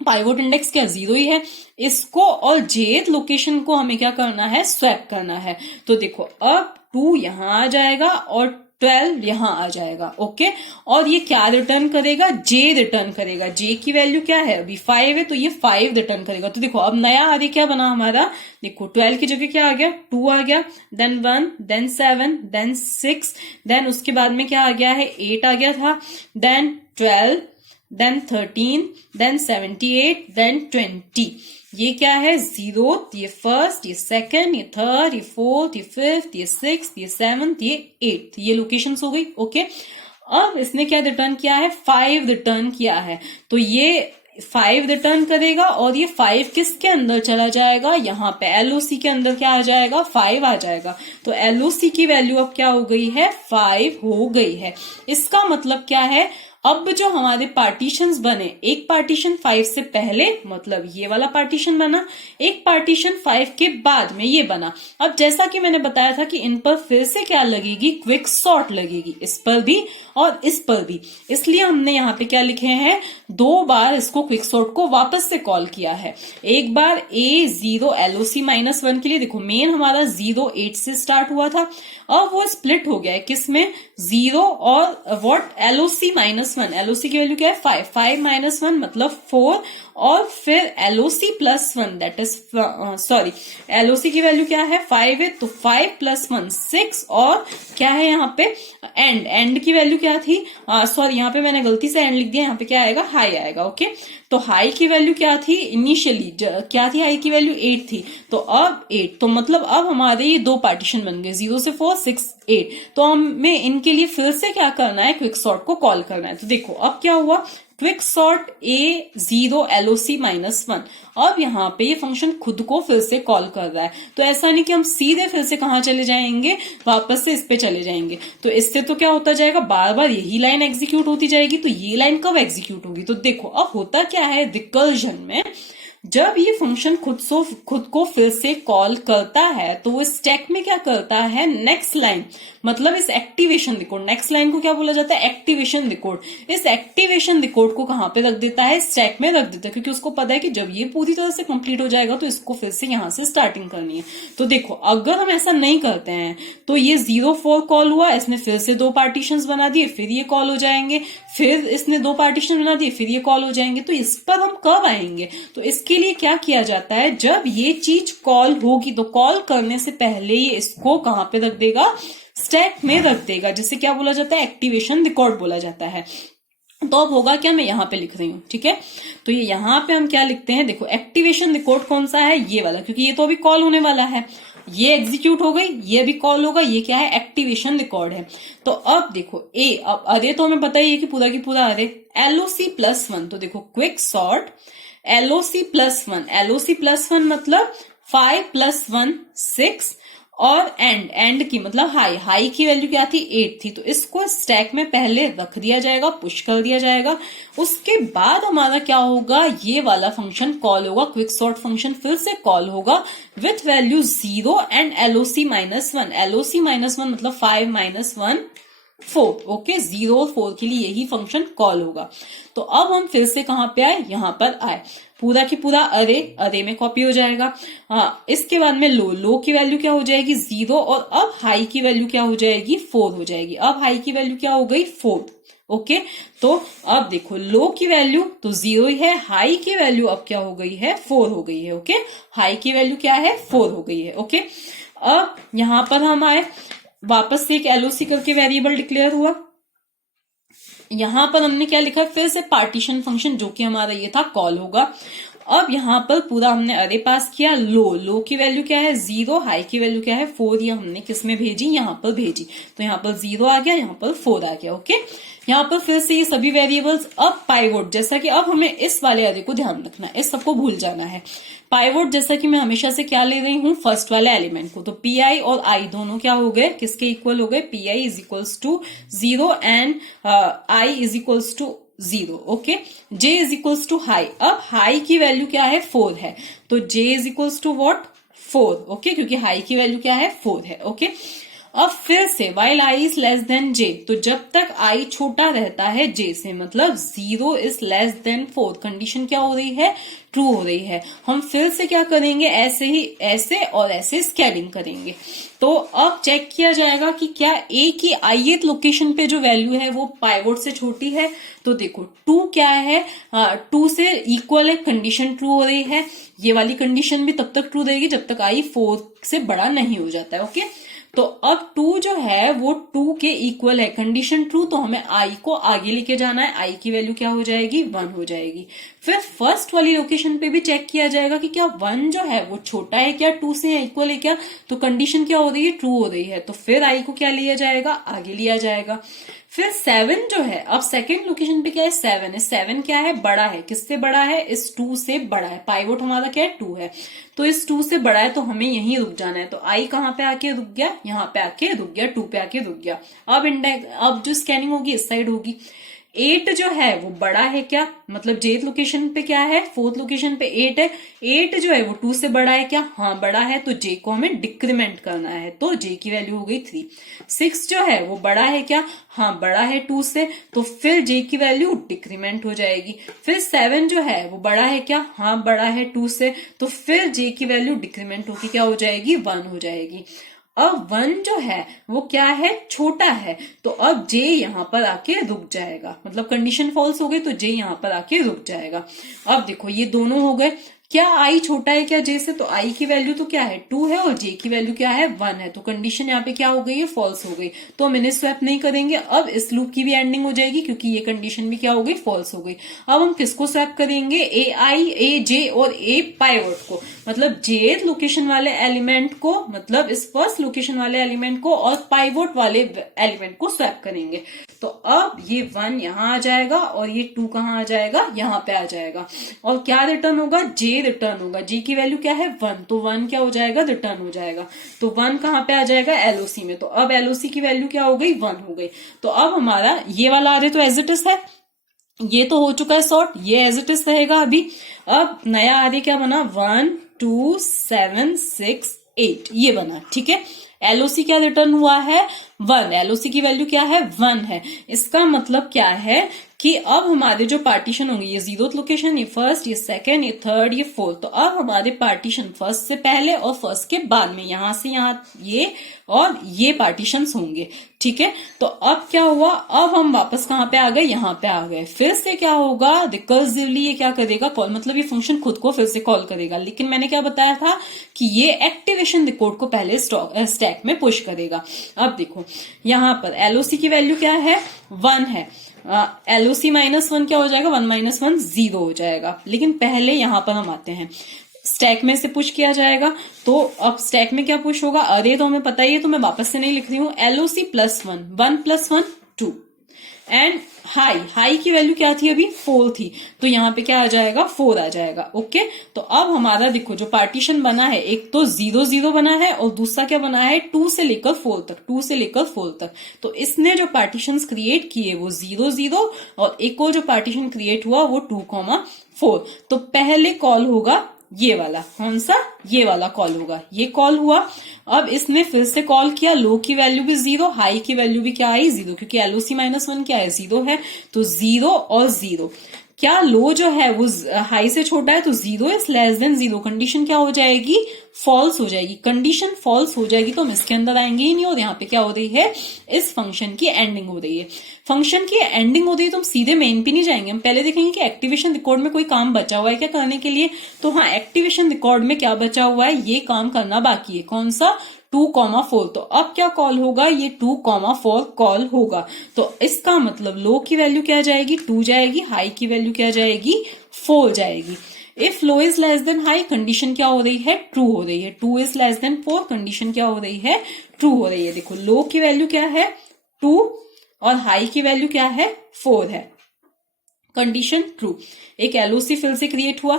पाइवोट इंडेक्स क्या 0 ही है, इसको और jth लोकेशन को हमें क्या करना है, स्वैप करना है। तो देखो अब 2 यहां आ जाएगा और 12 यहां आ जाएगा। ओके, और ये क्या रिटर्न करेगा, J रिटर्न करेगा। J की वैल्यू क्या है, अभी 5 है, तो ये 5 रिटर्न करेगा। तो देखो अब नया आगे क्या बना हमारा, देखो 12 की जगह क्या आ गया, 2 आ गया, देन 1, देन 7, देन 6, देन उसके बाद में क्या आ गया है, 8 आ गया था, देन 12, देन 13, देन 78, देन 20। ये क्या है, 0, ये फर्स्ट, ये सेकंड, ये थर्ड, ये फोर्थ, ये फिफ्थ, ये सिक्स्थ, ये सेवंथ, ये 8th, ये लोकेशंस हो गई। ओके, अब इसने क्या रिटर्न किया है, 5 रिटर्न किया है। तो ये 5 रिटर्न करेगा और ये 5 किसके अंदर चला जाएगा, यहाँ पे LOC के अंदर क्या आ जाएगा, 5 आ जाएगा। तो LOC की वैल्यू अब क्या हो गई है, 5 हो गई है। इसका मतलब क्या है, अब जो हमारे पार्टीशंस बने, एक पार्टीशन 5 से पहले मतलब ये वाला पार्टीशन बना, एक पार्टीशन 5 के बाद में ये बना। अब जैसा कि मैंने बताया था कि इन पर फिर से क्या लगेगी, क्विक सॉर्ट लगेगी, इस पर भी और इस पर भी। इसलिए हमने यहाँ पे क्या लिखे हैं, दो बार इसको क्विक सॉर्ट को वापस से कॉल किया है। एक बार A0 LOC -1 के लिए, देखो मेन हमारा 0 8 से स्टार्ट हुआ था, अब वो स्प्लिट हो गया है किसमें, 0 और व्हाट LOC -1, LOC की वैल्यू क्या है 5, 5 -1 मतलब 4, और फिर LOC +1 that is sorry LOC की वैल्यू क्या है 5 है, तो 5 + 1 6, और क्या है यहाँ पे एंड की वैल्यू क्या थी, सॉरी यहाँ पे मैंने गलती से एंड लिख दिया, यहाँ पे क्या आएगा हाई आएगा। ओके, तो हाई की वैल्यू क्या थी इनिशियली, क्या थी हाई की वैल्यू 8 थी, तो अब 8, तो मतलब अब हमारे ये दो पार्टीशन बन गए 0 से 4 6 8, तो हमें इनके लिए फिर से क्या करना है, क्विक सॉर्ट को कॉल करना है। तो देखो अब क्या हुआ, क्विक सॉर्ट A0 LOC -1, अब यहाँ पे ये फंक्शन खुद को फिर से कॉल कर रहा है, तो ऐसा नहीं कि हम सीधे फिर से कहाँ चले जाएंगे, वापस से इस पे चले जाएंगे, तो इससे तो क्या होता जाएगा, बार बार यही लाइन एग्जीक्यूट होती जाएगी, तो ये लाइन कब एग्जीक्यूट होगी, तो देखो अब होता क्या है रिकर्जन में, जब ये फंक्शन खुद को फिर से कॉल करता है तो वो स्टैक में क्या करता है, नेक्स्ट लाइन मतलब इस एक्टिवेशन रिकॉर्ड, नेक्स्ट लाइन को क्या बोला जाता है, एक्टिवेशन रिकॉर्ड, इस एक्टिवेशन रिकॉर्ड को कहां पे रख देता है, स्टैक में रख देता है, क्योंकि उसको पता है कि जब ये पूरी तरह से कंप्लीट हो जाएगा तो इसको फिर से यहां से स्टार्टिंग करनी है। तो देखो अगर हम ऐसा नहीं करते हैं तो ये 0 4 कॉल हुआ, इसने फिर से दो पार्टीशन बना दिए, फिर ये कॉल हो जाएंगे, फिर इसने दो पार्टीशन बना दिए, फिर ये कॉल हो जाएंगे, तो इस पर हम कब आएंगे, तो इसके लिए क्या किया जाता है, जब ये चीज कॉल होगी तो कॉल करने से पहले ये इसको कहां पे रख देगा, स्टैक में रख देगा, जिसे क्या बोला जाता है, एक्टिवेशन रिकॉर्ड बोला जाता है। तो अब होगा क्या, मैं यहां पे लिख रही हूं, ठीक है, तो ये यहां पे हम क्या लिखते हैं, देखो एक्टिवेशन रिकॉर्ड कौन सा है, ये वाला, क्योंकि ये तो अभी कॉल होने वाला है, ये एग्जीक्यूट हो गई, ये भी कॉल होगा, ये क्या है, एक्टिवेशन रिकॉर्ड है। तो अब देखो अब अरे तो हमें पता ही है कि पूरा की पूरा अरे LOC +1, तो देखो क्विक सॉर्ट LOC +1, LOC +1 मतलब 5 + 1 6, और एंड की मतलब हाई की वैल्यू क्या थी 8 थी, तो इसको स्टैक में पहले रख दिया जाएगा, पुश कर दिया जाएगा, उसके बाद हमारा क्या होगा, ये वाला फंक्शन कॉल होगा, क्विक सॉर्ट फंक्शन फिर से कॉल होगा with value 0 and LOC -1, LOC -1 मतलब 5 - 1 4, ओके 0 और 4 के लिए यही फंक्शन कॉल होगा। तो अब हम फिर से कहां पे आए, यहां पर आए, पूरा की पूरा अरे में कॉपी हो जाएगा। इसके बाद में लो की वैल्यू क्या हो जाएगी 0, और अब हाई की वैल्यू क्या हो जाएगी 4 हो जाएगी, अब हाई की वैल्यू क्या हो गई 4, ओके। तो अब देखो लो की वैल्यू तो 0 ही है, हाई की वैल्यू अब क्या हो गई है 4 हो गई है, ओके, हाई की वैल्यू क्या है 4 हो गई है, ओके। अब यहां पर हम आए, वापस से एक LOC करके वेरिएबल डिक्लेयर हुआ, यहां पर हमने क्या लिखा, फिर से पार्टीशन फंक्शन जो कि हमारा ये था कॉल होगा। अब यहां पर पूरा हमने अरे पास किया, लो की वैल्यू क्या है 0, हाई की वैल्यू क्या है 4, ये हमने किस में भेजी, यहां पर भेजी, तो यहां पर 0 आ गया, यहां पर 4 आ गया, ओके। यहाँ पर फिर से ये सभी वेरिएबल्स, अब पाइवोट, जैसा कि अब हमें इस वाले अरे को ध्यान रखना है, इस सबको भूल जाना है। पाइवोट जैसा कि मैं हमेशा से क्या ले रही हूं, फर्स्ट वाले एलिमेंट को, तो PI और I दोनों क्या हो गए, किसके इक्वल हो गए, PI = 0 and I = 0, okay. J = high, अब हाई की वैल्यू क्या है 4 है, तो J = व्हाट 4, ओके, क्योंकि हाई की वैल्यू क्या है 4 है, ओके। अब फिर से while I is less than J, तो जब तक I छोटा रहता है J से, मतलब 0 is less than 4, कंडीशन क्या हो रही है, ट्रू हो रही है, हम फिर से क्या करेंगे, ऐसे ही ऐसे और ऐसे स्केलिंग करेंगे। तो अब चेक किया जाएगा कि क्या A की ith लोकेशन पे जो वैल्यू है वो पाइवोट से छोटी है, तो देखो 2 क्या है, 2 से इक्वल है, कंडीशन ट्रू हो रही है, ये वाली कंडीशन भी तब तक ट्रू रहेगी जब तक I 4 से बड़ा नहीं हो जाता है, ओके। तो अब 2 जो है वो 2 के इक्वल है, कंडीशन ट्रू, तो हमें I को आगे लेके जाना है, I की वैल्यू क्या हो जाएगी 1 हो जाएगी। फिर फर्स्ट वाली लोकेशन पे भी चेक किया जाएगा कि क्या 1 जो है वो छोटा है क्या 2 से, इक्वल है क्या, तो कंडीशन क्या हो रही है, ट्रू हो रही है, तो फिर I को क्या लिया जाएगा, आगे लिया जाएगा। फिर 7 जो है, अब सेकंड लोकेशन पे क्या है 7 है, 7 क्या है, बड़ा है, किससे बड़ा है, इस 2 से बड़ा है, पाइवोट हमारा क्या है 2 है, तो इस 2 से बड़ा है, तो हमें यहीं रुक जाना है, तो I कहां पे आके रुक गया, यहाँ पे आके रुक गया, 2 पे आके रुक गया। अब जो स्कैनिंग होगी इस साइड होगी, 8 जो है वो बड़ा है क्या, मतलब जेथ लोकेशन पे क्या है, फोर्थ लोकेशन पे 8 है, 8 जो है वो 2 से बड़ा है क्या, हाँ बड़ा है, तो जे को हमें डिक्रीमेंट करना है, तो जे की वैल्यू हो गई 3। 6 जो है वो बड़ा है क्या, हाँ बड़ा है 2 से, तो फिर जे की वैल्यू डिक्रीमेंट हो जाएगी। फिर 7 जो है वो बड़ा है क्या, हाँ बड़ा है 2 से, तो फिर जे की वैल्यू डिक्रीमेंट होकर क्या हो जाएगी, 1 हो जाएगी। अब 1 जो है वो क्या है, छोटा है, तो अब जे यहां पर आके रुक जाएगा, मतलब कंडीशन फॉल्स हो गई तो जे यहां पर आके रुक जाएगा। अब देखो ये दोनों हो गए, क्या आई छोटा है क्या जे से, तो आई की वैल्यू तो क्या है 2 है और जे की वैल्यू क्या है 1 है, तो कंडीशन यहाँ पे क्या हो गई है, फॉल्स हो गई, तो हम इन्हें स्वैप नहीं करेंगे। अब इस लूप की भी एंडिंग हो जाएगी क्योंकि ये कंडीशन भी क्या हो गई, फॉल्स हो गई। अब हम किसको स्वैप करेंगे, ए आई, ए जे और ए पाइवट को, मतलब जेथ लोकेशन वाले एलिमेंट को, मतलब इस फर्स्ट लोकेशन वाले एलिमेंट को और पाइवट वाले एलिमेंट को स्वैप करेंगे। तो अब ये 1 यहां आ जाएगा और ये 2 कहां आ जाएगा, यहां पे आ जाएगा, और क्या रिटर्न होगा, जे रिटर्न होगा। जे की वैल्यू क्या है 1, तो 1 क्या हो जाएगा, रिटर्न हो जाएगा। तो 1 कहां पे आ जाएगा, एलओसी में, तो अब एलओसी की वैल्यू क्या हो गई, 1 हो गई। तो अब हमारा ये वाला आरे तो एज इट इज है, ये तो हो चुका है सॉर्ट, ये एज इट इज रहेगा अभी। अब नया आरे क्या बना, 1 2 7 6 8 ये बना, ठीक है। एलओसी क्या रिटर्न हुआ है, 1, एलओसी की वैल्यू क्या है, 1 है। इसका मतलब क्या है कि अब हमारे जो पार्टीशन होंगे, ये 0th लोकेशन, ये फर्स्ट, ये सेकंड, ये थर्ड, ये फोर्थ, तो अब हमारे पार्टीशन फर्स्ट से पहले और फर्स्ट के बाद में, यहां से यहां ये और ये पार्टीशंस होंगे, ठीक है। तो अब क्या हुआ, अब हम वापस कहां पे आ गए, यहां पे आ गए। फिर से क्या होगा, रिकर्सिवली ये क्या करेगा, कॉल, मतलब ये फंक्शन खुद को फिर से कॉल करेगा, लेकिन मैंने क्या बताया था कि ये एक्टिवेशन रिकॉर्ड को पहले स्टैक में पुश करेगा। अब देखो यहां पर एलओसी की वैल्यू क्या है, 1 है, एलओसी -1 क्या हो जाएगा, 1 - 1 0 हो जाएगा। लेकिन पहले यहां पर हम आते हैं, स्टैक में से पुश किया जाएगा, तो अब स्टैक में क्या पुश होगा, अरे तो हमें पता ही है, तो मैं वापस से नहीं लिख रही हूं, एलओसी +1, 1 + 1 2, एंड हाई की वैल्यू क्या थी अभी, 4 थी, तो यहाँ पे क्या आ जाएगा, 4 आ जाएगा, ओके। तो अब हमारा देखो जो पार्टीशन बना है, एक तो 0 0 बना है और दूसरा क्या बना है, 2 से लेकर 4 तक, 2 से लेकर 4 तक। तो इसने जो पार्टीशन क्रिएट किए वो 0 0, और एक और जो पार्टीशन क्रिएट हुआ वो 2, 4। तो पहले कॉल होगा ये वाला, कौन सा, ये वाला कॉल होगा, ये कॉल हुआ। अब इसने फिर से कॉल किया, लो की वैल्यू भी 0, हाई की वैल्यू भी क्या आई, 0, क्योंकि एलओसी -1 क्या है, 0 है, तो 0 और 0। क्या लो जो है वो हाई से छोटा है, तो 0 इज लेस देन 0, कंडीशन क्या हो जाएगी, फॉल्स हो जाएगी। कंडीशन फॉल्स हो जाएगी तो हम इसके अंदर आएंगे ही नहीं, और यहाँ पे क्या हो रही है, इस फंक्शन की एंडिंग हो रही है। फंक्शन की एंडिंग हो रही है तो हम सीधे मेन पे नहीं जाएंगे, हम पहले देखेंगे कि एक्टिवेशन रिकॉर्ड में कोई काम बचा हुआ है क्या करने के लिए। तो हाँ, एक्टिवेशन रिकॉर्ड में क्या बचा हुआ है, ये काम करना बाकी है, कौन सा, 2, 4। तो अब क्या कॉल होगा, ये 2, 4 कॉल होगा। तो इसका मतलब लो की वैल्यू क्या जाएगी, 2 जाएगी, हाई की वैल्यू क्या जाएगी, 4 जाएगी। If low is less than high, condition क्या हो रही है, ट्रू हो रही है। 2 इज लेस देन 4, कंडीशन क्या हो रही है, ट्रू हो रही है। देखो लो की वैल्यू क्या है, 2, और हाई की वैल्यू क्या है, 4 है, कंडीशन ट्रू। एक एलओसी फिर से क्रिएट हुआ,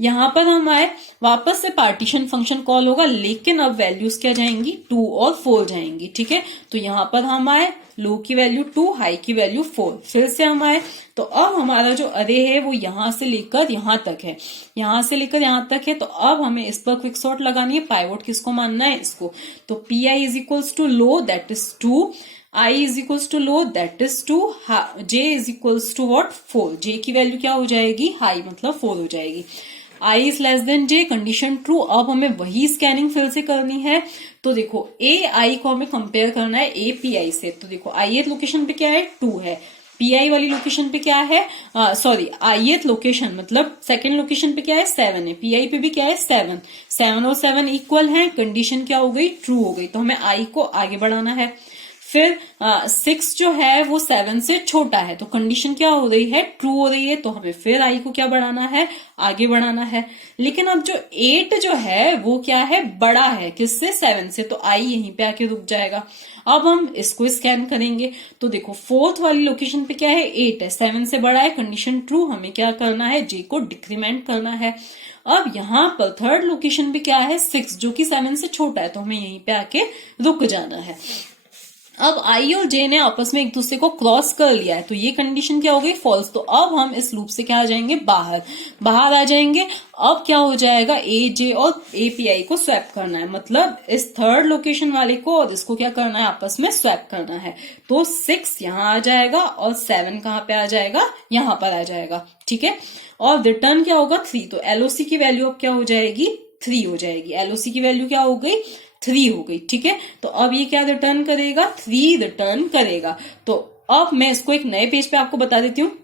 यहां पर हम आए, वापस से पार्टीशन फंक्शन कॉल होगा, लेकिन अब वैल्यूज क्या जाएंगी, 2 और 4 जाएंगी, ठीक है। तो यहां पर हम आए, लो की वैल्यू 2, हाई की वैल्यू 4, फिर से हम आए, तो अब हमारा जो अरे है वो यहां से लेकर यहां तक है, यहां से लेकर यहां तक है। तो अब हमें इस पर क्विक सॉर्ट लगानी है, पाइवट किसको मानना है, इसको। तो P I is equals to low, that is 2, I is equals to low, that is 2, J is equals to what, 4, J की वैल्यू क्या हो जाएगी, हाई, मतलब 4 हो जाएगी। I is less than J, condition true. अब हमें वही स्कैनिंग फिर से करनी है, तो देखो ए आई को हमें कंपेयर करना है ए पी आई से। तो देखो ith लोकेशन पे क्या है, 2 है, पी आई वाली लोकेशन पे क्या है, सॉरी ith लोकेशन मतलब सेकंड लोकेशन पे क्या है, 7 है, पी आई पे भी क्या है, 7 और 7 इक्वल है, कंडीशन क्या हो गई, ट्रू हो गई। तो हमें आई को आगे बढ़ाना है। फिर 6 जो है वो 7 से छोटा है, तो कंडीशन क्या हो रही है, ट्रू हो रही है, तो हमें फिर आई को क्या बढ़ाना है, आगे बढ़ाना है। लेकिन अब जो 8 जो है वो क्या है, बड़ा है, किससे, 7 से, तो आई यहीं पे आके रुक जाएगा। अब हम इसको स्कैन करेंगे, तो देखो फोर्थ वाली लोकेशन पे क्या है, 8 है, 7 से बड़ा है, कंडीशन ट्रू। हमें क्या करना है, जे को डिक्रीमेंट करना है। अब यहाँ पर थर्ड लोकेशन पे क्या है, 6, जो कि 7 से छोटा है, तो हमें यहीं पे आके रुक जाना है। अब आई और जे ने आपस में एक दूसरे को क्रॉस कर लिया है, तो ये कंडीशन क्या हो गई, फॉल्स। तो अब हम इस लूप से क्या आ जाएंगे, बाहर आ जाएंगे। अब क्या हो जाएगा, ए जे और ए पी आई को स्वैप करना है, मतलब इस थर्ड लोकेशन वाले को और इसको क्या करना है, आपस में स्वैप करना है। तो 6 यहां आ जाएगा और 7 कहां पे आ जाएगा, यहां पर आ जाएगा, ठीक है। और रिटर्न क्या होगा, 3। तो एलओसी की वैल्यू अब क्या हो जाएगी, 3 हो जाएगी। एलओसी की वैल्यू क्या हो गई, 3 हो गई, ठीक है। तो अब ये क्या रिटर्न करेगा, 3 रिटर्न करेगा। तो अब मैं इसको एक नए पेज पे आपको बता देती हूँ।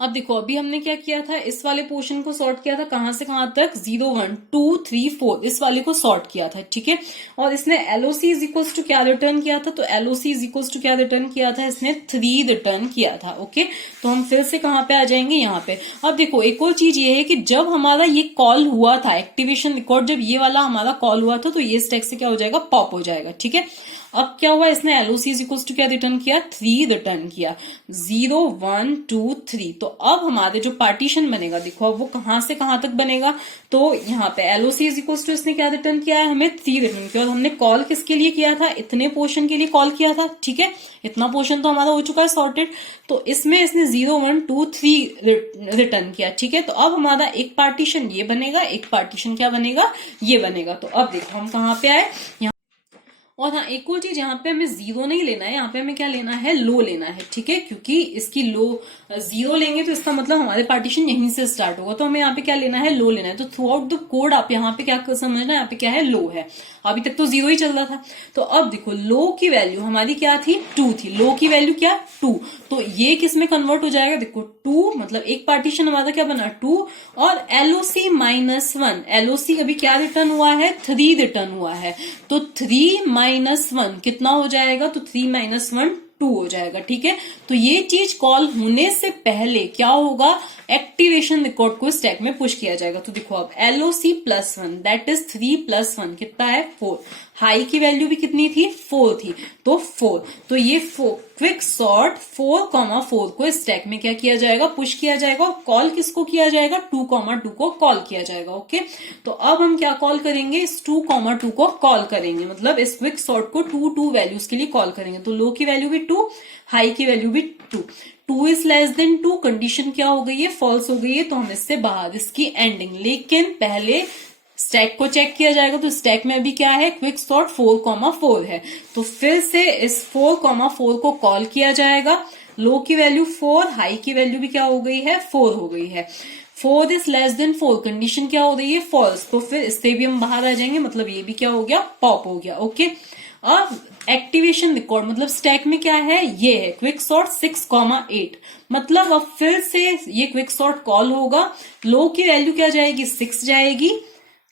अब देखो, अभी हमने क्या किया था, इस वाले पोर्शन को सॉर्ट किया था, कहां से कहां तक, 0 1 2 3 4, इस वाले को सॉर्ट किया था, ठीक है। और इसने एलओसी इज इक्वल्स टू क्या रिटर्न किया था, तो एलओसी इज इक्वल्स टू क्या रिटर्न किया था, इसने 3 रिटर्न किया था, ओके। तो हम फिर से कहां पे आ जाएंगे, यहाँ पे। अब देखो, एक और चीज ये है कि जब हमारा ये कॉल हुआ था, एक्टिवेशन रिकॉर्ड जब ये वाला हमारा कॉल हुआ था, तो ये स्टैक से क्या हो जाएगा, पॉप हो जाएगा, ठीक है। अब क्या हुआ, इसने एलओसी इज इक्वल्स टू क्या रिटर्न किया, 3 रिटर्न किया, 0 1 2 3। तो अब हमारे जो पार्टीशन बनेगा, देखो अब वो कहां से कहां तक बनेगा, तो यहाँ पे एलओसी इज इक्वल्स टू इसने क्या रिटर्न किया है, हमें 3 रिटर्न किया। और हमने कॉल किसके लिए किया था, इतने पोर्शन के लिए कॉल किया था, ठीक है। इतना पोर्शन तो हमारा हो चुका है सॉर्टेड। तो इसमें इसने 0 1 2 3 रिटर्न किया, ठीक है। तो अब हमारा एक पार्टीशन ये बनेगा, एक पार्टीशन क्या बनेगा, ये बनेगा। तो अब देखो हम कहां पे आए, और हाँ, एक और चीज, यहाँ पे हमें 0 नहीं लेना है, यहाँ पे हमें क्या लेना है, लो लेना है, ठीक है। क्योंकि इसकी लो 0 लेंगे तो इसका मतलब हमारे पार्टीशन यहीं से स्टार्ट होगा, तो हमें यहाँ पे क्या लेना है, लो लेना है। तो थ्रू आउट द कोड आप यहाँ पे क्या समझना, यहाँ पे क्या है, लो है। अभी तक तो 0 ही चल रहा था। तो अब देखो, लो की वैल्यू हमारी क्या थी, 2 थी। लो की वैल्यू क्या, 2। तो ये किस में कन्वर्ट हो जाएगा, देखो 2 मतलब एक पार्टीशन हमारा क्या बना, 2। और एलओसी -1, एलओसी अभी क्या रिटर्न हुआ है, 3 रिटर्न हुआ है। तो 3 -1 कितना हो जाएगा, तो 3 - 1 2 हो जाएगा, ठीक है। तो ये चीज कॉल होने से पहले क्या होगा, एक्टिवेशन रिकॉर्ड को स्टैक में पुश किया जाएगा। तो देखो अब एलओसी +1 दैट इज 3 + 1 कितना है, 4। हाई की वैल्यू भी कितनी थी, 4 थी, तो 4। तो ये क्विक सॉर्ट 4,4 को स्टैक में क्या किया जाएगा, पुश किया जाएगा। और कॉल किसको किया जाएगा, 2,2 को कॉल किया जाएगा, ओके। तो अब हम क्या कॉल करेंगे, इस 2,2 को कॉल करेंगे, मतलब इस क्विक सॉर्ट को 2 वैल्यूज के लिए कॉल करेंगे। तो लो की वैल्यू भी 2, हाई की वैल्यू भी 2। 2 इज लेस देन 2, कंडीशन क्या हो गई है, फॉल्स हो गई है। तो हम इससे बाहर, इसकी एंडिंग, लेकिन पहले स्टैक को चेक किया जाएगा। तो स्टैक में अभी क्या है, क्विक सॉर्ट 4,4 है। तो फिर से इस 4,4 को कॉल किया जाएगा। लो की वैल्यू 4, हाई की वैल्यू भी क्या हो गई है, 4 हो गई है। 4 इज लेस देन 4, कंडीशन क्या हो रही है, फॉल्स। तो फिर इससे भी हम बाहर आ जाएंगे, मतलब ये भी क्या हो गया, पॉप हो गया, ओके। अब एक्टिवेशन रिकॉर्ड मतलब स्टैक में क्या है, ये है क्विक सॉर्ट 6,8। मतलब अब फिर से ये क्विक सॉर्ट कॉल होगा। लो की वैल्यू क्या जाएगी, 6 जाएगी।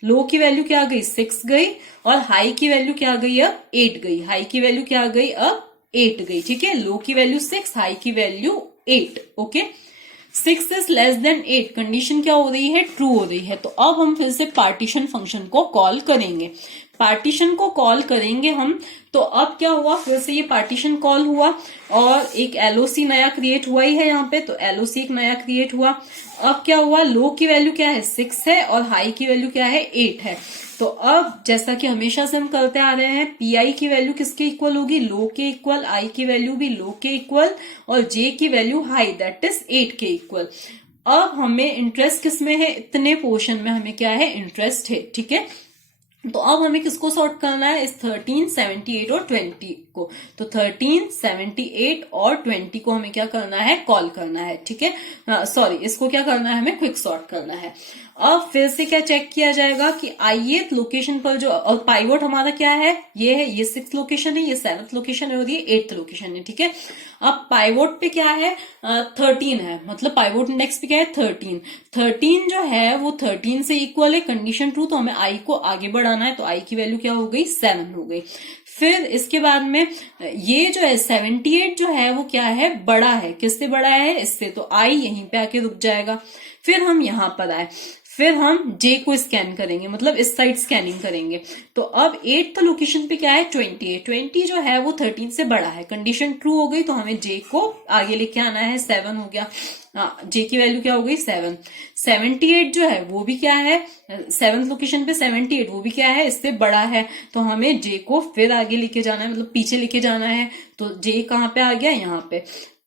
लो की वैल्यू क्या आ गई, 6 गई। और हाई की वैल्यू क्या आ गई, अब 8 गई। हाई की वैल्यू क्या आ गई, अब 8 गई, ठीक है। लो की वैल्यू 6, हाई की value 8, okay. 6 is less than 8, condition क्या हो रही है, ट्रू हो रही है। तो अब हम फिर से पार्टीशन फंक्शन को कॉल करेंगे। पार्टीशन को कॉल करेंगे हम, तो अब क्या हुआ, फिर से ये पार्टीशन कॉल हुआ और एक एलओसी नया क्रिएट हुआ ही है यहाँ पे। तो एलओसी एक नया क्रिएट हुआ। अब क्या हुआ, लो की वैल्यू क्या है, 6 है और हाई की वैल्यू क्या है, 8 है। तो अब जैसा कि हमेशा से हम करते आ रहे हैं, पी आई की वैल्यू किसके इक्वल होगी, लो के इक्वल। आई की वैल्यू भी लो के इक्वल और जे की वैल्यू हाई दैट इज 8 के इक्वल। अब हमें इंटरेस्ट किसमें है, इतने पोर्शन में हमें क्या है, इंटरेस्ट है, ठीक है। तो अब हमें किसको सॉर्ट करना है, इस 13, 78 और 20 को। तो 13, 78 और 20 को हमें क्या करना है, कॉल करना है, ठीक है। सॉरी, इसको क्या करना है, हमें क्विक सॉर्ट करना है। अब फिर से क्या चेक किया जाएगा कि ith लोकेशन पर जो, और पाइवोट हमारा क्या है, ये है, ये 6th लोकेशन है, ये 7th लोकेशन है और ये 8th लोकेशन है, ठीक है। अब पाइवोट पे क्या है, 13 है, मतलब पाइवोट इंडेक्स पे क्या है, 13। 13 जो है वो 13 से इक्वल है, कंडीशन ट्रू। तो हमें आई को आगे बढ़ाना है, तो आई की वैल्यू क्या हो गई, 7 हो गई। फिर इसके बाद में ये जो है 78 जो है वो क्या है, बड़ा है, किससे बड़ा है, इससे। तो आई यहीं पे आके रुक जाएगा। फिर हम यहां पर आए, फिर हम जे को स्कैन करेंगे, मतलब इस साइड स्कैनिंग करेंगे। तो अब 8th लोकेशन पे क्या है, 20 है। 20 जो है वो 13 से बड़ा है, कंडीशन ट्रू हो गई। तो हमें जे को आगे लेके आना है, 7 हो गया। जे की वैल्यू क्या हो गई 7। 78 जो है वो भी क्या है, 7th लोकेशन पे 78 वो भी क्या है, इससे बड़ा है। तो हमें जे को फिर आगे लेके जाना है, मतलब पीछे लेके जाना है। तो जे कहाँ पे आ गया, यहाँ पे।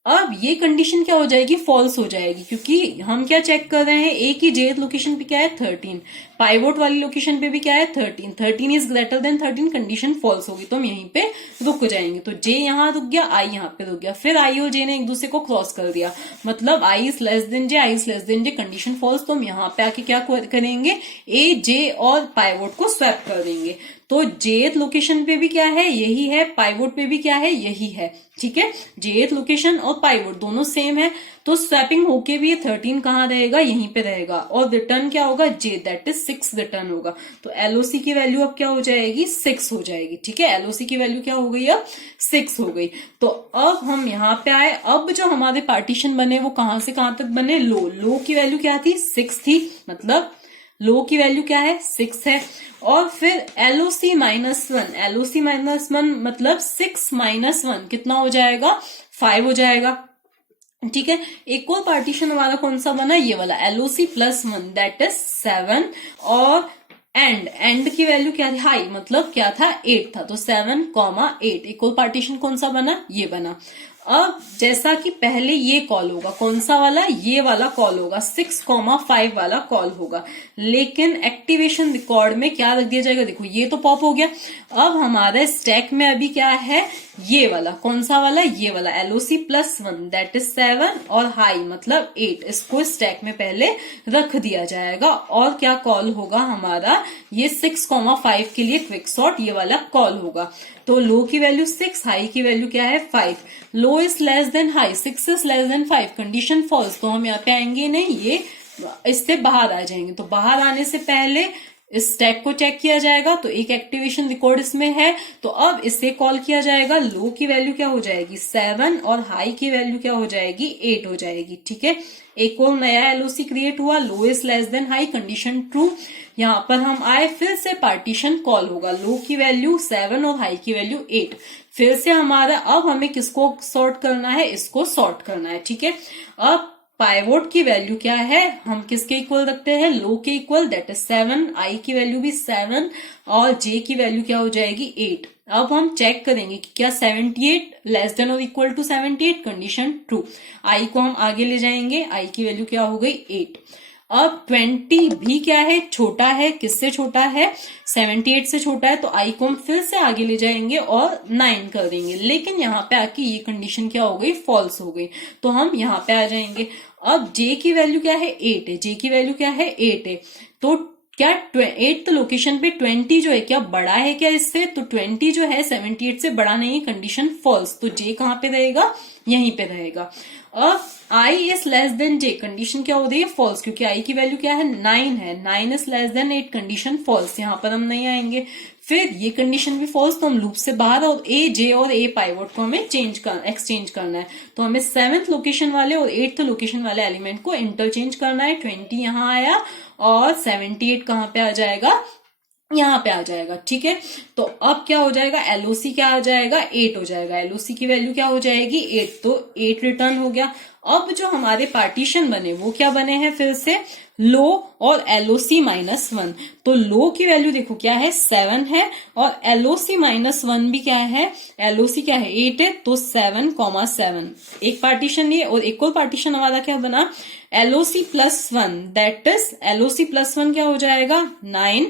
अब ये कंडीशन क्या हो जाएगी, फॉल्स हो जाएगी, क्योंकि हम क्या चेक कर रहे हैं, ए की जेथ लोकेशन पे क्या है 13, पाइवोट वाली लोकेशन पे भी क्या है 13, 13 is greater than 13, condition false होगी। तो हम यहीं पे रुक जाएंगे। तो जे यहाँ रुक गया, आई यहाँ पे रुक गया, फिर आई और जे ने एक दूसरे को क्रॉस कर दिया, मतलब I is less than J, I is less than J, condition false. तो हम यहाँ पे आके क्या करेंगे, ए जे और पाइवोट को स्वैप कर देंगे। तो जेथ लोकेशन पे भी क्या है, यही है, पाइवोट पे भी क्या है, यही है। ठीक है, जेथ लोकेशन और पाइवोट दोनों सेम है, तो स्वैपिंग होके भी ये 13 कहाँ रहेगा, यहीं पे रहेगा। और रिटर्न क्या होगा, जे, दैट इज 6 रिटर्न होगा। तो एलओसी की वैल्यू अब क्या हो जाएगी, 6 हो जाएगी। ठीक है, एलओसी की वैल्यू क्या हो गई, अब 6 हो गई। तो अब हम यहाँ पे आए, अब जो हमारे पार्टीशन बने वो कहां से कहां तक बने, लो की वैल्यू क्या थी, 6 थी, मतलब लो की वैल्यू क्या है, 6 है। और फिर LOC minus one, LOC minus one मतलब 6 माइनस 1 कितना हो जाएगा, 5 हो जाएगा। ठीक है, एक और पार्टीशन हमारा कौन सा बना, ये वाला, एलओसी प्लस 1 दैट इज 7। और एंड की वैल्यू क्या थी, हाई, मतलब क्या था, 8 था। तो 7,8, एक और पार्टीशन कौन सा बना, ये बना। अब जैसा कि पहले ये कॉल होगा, कौन सा वाला, ये वाला कॉल होगा, 6,5 वाला कॉल होगा, लेकिन एक्टिवेशन रिकॉर्ड में क्या रख दिया जाएगा, देखो ये तो पॉप हो गया। अब हमारे स्टैक में अभी क्या है, ये वाला, कौन सा वाला, ये वाला, एलओसी प्लस 1 दैट इज 7 और हाई मतलब 8, इसको स्टैक में पहले रख दिया जाएगा। और क्या कॉल होगा हमारा, ये 6,5 के लिए क्विक सॉर्ट, ये वाला कॉल होगा। तो लो की वैल्यू 6, हाई की वैल्यू क्या है 5, low is less than high, 6 is less than 5, condition false. तो हम यहाँ पे आएंगे नहीं, ये इससे बाहर आ जाएंगे। तो बाहर आने से पहले इस स्टैक को चेक किया जाएगा, तो एक एक्टिवेशन रिकॉर्ड इसमें है, तो अब इसे कॉल किया जाएगा। लो की वैल्यू क्या हो जाएगी 7 और हाई की वैल्यू क्या हो जाएगी 8 हो जाएगी। ठीक है, एक और नया एलओसी क्रिएट हुआ, low is less than high, condition true. यहाँ पर हम आए, फिर से पार्टीशन कॉल होगा, लो की वैल्यू 7 और हाई की वैल्यू 8। फिर से हमारा, अब हमें किसको सॉर्ट करना है, इसको सॉर्ट करना है। ठीक है, अब पाइवोट की वैल्यू क्या है, हम किसके इक्वल रखते हैं, लो के इक्वल, दैट इज 7, आई की वैल्यू भी 7 और जे की वैल्यू क्या हो जाएगी 8। अब हम चेक करेंगे कि क्या 78 लेस देन और इक्वल टू 78, कंडीशन ट्रू। आई को हम आगे ले जाएंगे, आई की वैल्यू क्या हो गई 8। अब 20 भी क्या है, छोटा है, किससे छोटा है, 78 से छोटा है। तो आई को हम फिर से आगे ले जाएंगे और 9 कर देंगे, लेकिन यहाँ पे आके ये कंडीशन क्या हो गई, फॉल्स हो गई। तो हम यहाँ पे आ जाएंगे। अब जे की वैल्यू क्या है 8 है, जे की वैल्यू क्या है 8 है। तो क्या 8th लोकेशन पे 20 जो है क्या बड़ा है क्या इससे, तो 20 जो है 78 से बड़ा नहीं है, कंडीशन फॉल्स। तो जे कहाँ पे रहेगा, यहीं पे रहेगा। अब I is less than J, condition क्या हो रही है फॉल्स, क्योंकि आई की वैल्यू क्या है 9 है, 9 is less than 8, condition false, यहाँ पर हम नहीं आएंगे। फिर ये कंडीशन भी फॉल्स, तो हम लूप से बाहर, और ए जे और ए पाइवोट को हमें एक्सचेंज करना है। तो हमें 7th लोकेशन वाले और 8th लोकेशन वाले एलिमेंट को इंटरचेंज करना है। 20 यहाँ आया और 78 कहाँ पे आ जाएगा, यहाँ पे आ जाएगा। ठीक है, तो अब क्या हो जाएगा, एलओसी क्या आ जाएगा 8 हो जाएगा, एलओसी की वैल्यू क्या हो जाएगी 8, तो 8 रिटर्न हो गया। अब जो हमारे पार्टीशन बने वो क्या बने हैं, फिर से लो और एलओसी माइनस 1। तो लो की वैल्यू देखो क्या है 7 है, और एलओसी माइनस 1 भी क्या है, एलओसी क्या है 8 है, तो 7,7 एक पार्टीशन ये। और एक और पार्टीशन हमारा क्या बना, LOC plus 1 that is, LOC plus 1 क्या हो जाएगा 9,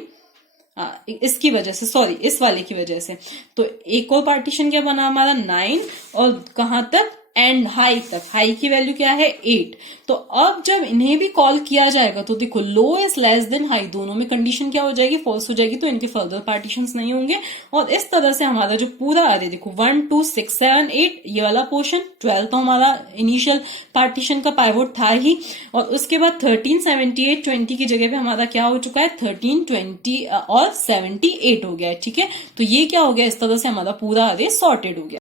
इसकी वजह से, सॉरी इस वाले की वजह से। तो एक और पार्टीशन क्या बना हमारा 9, और कहां तक, एंड हाई तक, हाई की वैल्यू क्या है 8। तो अब जब इन्हें भी कॉल किया जाएगा तो देखो लो इज लेस देन हाई, दोनों में कंडीशन क्या हो जाएगी, फॉल्स हो जाएगी, तो इनके फर्दर पार्टीशंस नहीं होंगे। और इस तरह से हमारा जो पूरा अरे देखो 1 2 6 7 8 ये वाला पोर्शन, 12 तो हमारा इनिशियल पार्टीशन का पाइवोट था ही, और उसके बाद 13 78 20 की जगह पे हमारा क्या हो चुका है 13 20 और 78 हो गया है। ठीक है, तो ये क्या हो गया, इस तरह से हमारा पूरा अरे सॉर्टेड हो गया।